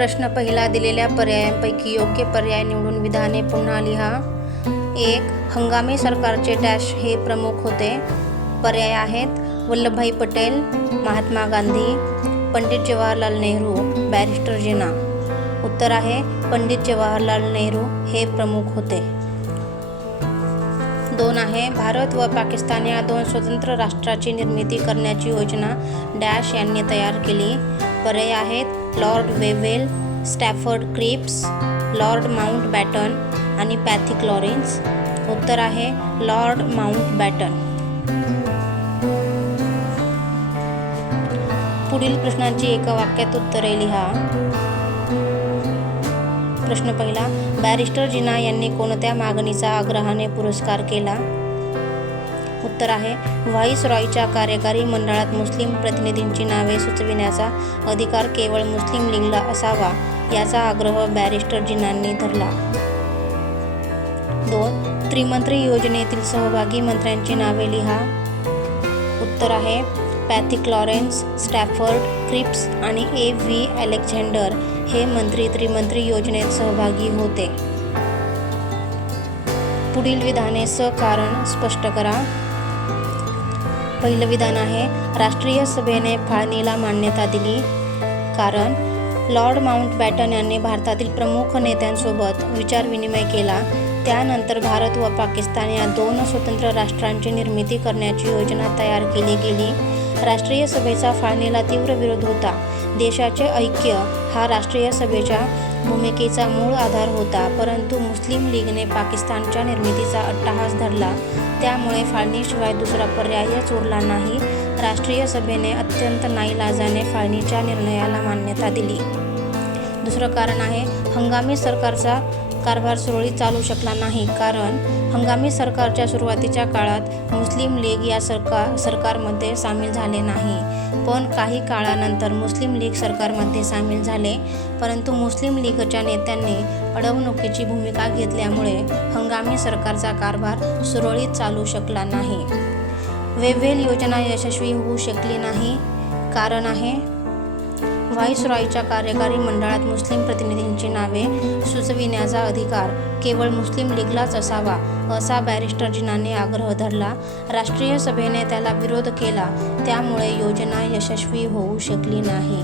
प्रश्न पहिला. दिलेल्या पर्यायांपैकी योग्य पर्याय निवडून विधाने पुन्हा लिहा. 1. हंगामी सरकारचे डॅश हे प्रमुख होते. पर्याय आहेत वल्लभभाई पटेल, महात्मा गांधी, पंडित जवाहरलाल नेहरू, बॅरिस्टर जिना. उत्तर आहे पंडित जवाहरलाल नेहरू हे प्रमुख होते. 2 आहे भारत व पाकिस्तान या 2 स्वतंत्र राष्ट्राची निर्मिती करण्याची योजना डॅश यांनी तयार केली. पर्याय आहेत Lord Wavell, Stafford Cripps, Lord Mountbatten आणि पॅथिक लॉरेन्स. उत्तर आहे लॉर्ड माउंटबॅटन. पुढील प्रश्नांची एका वाक्यात उत्तरे लिहा. प्रश्न पहिला. बॅरिस्टर जिना यांनी कोणत्या मागणीचा आग्रहाने पुरस्कार केला? उत्तर आहे व्हाईसरॉयच्या कार्यकारी मंडळात मुस्लिम प्रतिनिधींची नावे सुचविण्याचा अधिकार केवळ मुस्लिम लीगला असावा याचा आग्रह बॅरिस्टर जिनांनी धरला. 2. त्रिमंत्री योजनेतील सहभागी मंत्र्यांची नावे लिहा. उत्तर आहे पॅथिक लॉरेन्स, स्टॅफर्ड क्रिप्स आणि A.V. अलेक्झांडर हे मंत्री त्रिमंत्री योजनेत सहभागी होते. पुढील विधाने कारण स्पष्ट करा. पहिलं विधान आहे राष्ट्रीय सभेने फाळणीला मान्यता दिली. कारण लॉर्ड माउंटबॅटन यांनी भारतातील प्रमुख नेत्यांसोबत विचारविनिमय केला. त्यानंतर भारत व पाकिस्तान या 2 स्वतंत्र राष्ट्रांची निर्मिती करण्याची योजना तयार केली गेली. राष्ट्रीय सभेचा फाळणीला तीव्र विरोध होता. देशाचे ऐक्य हा राष्ट्रीय सभेच्या भूमिकेचा मूळ आधार होता, परंतु मुस्लिम लीगने पाकिस्तानच्या निर्मितीचा अट्टहास धरला. त्यामुळे फाळणीशिवाय दुसरा पर्यायच उरला नाही. राष्ट्रीय सभेने अत्यंत नाईलाजाने फाळणीच्या निर्णयाला मान्यता दिली. दुसरं कारण आहे हंगामी सरकारचा कारभार सुरळीत चालू शकला नाही. कारण हंगामी सरकारच्या सुरुवातीच्या काळात मुस्लिम लीग या सरकारमध्ये सामील झाले नाही, पण काही काळानंतर मुस्लिम लीग सरकारमध्ये सामील झाले. परंतु मुस्लिम लीगच्या नेत्यांनी अडवणुकीची भूमिका घेतल्यामुळे हंगामी सरकारचा कारभार सुरळीत चालू शकला नाही. वेव्हेल योजना यशस्वी होऊ शकली नाही. कारण आहे व्हाईसरॉयच्या कार्यकारी मंडळात मुस्लिम प्रतिनिधींची नावे सुचविण्याचा अधिकार केवळ मुस्लिम लीगलाच असावा असा बॅरिस्टर जिनाने आग्रह धरला. राष्ट्रीय सभेने त्याला विरोध केला, त्यामुळे योजना यशस्वी होऊ शकली नाही.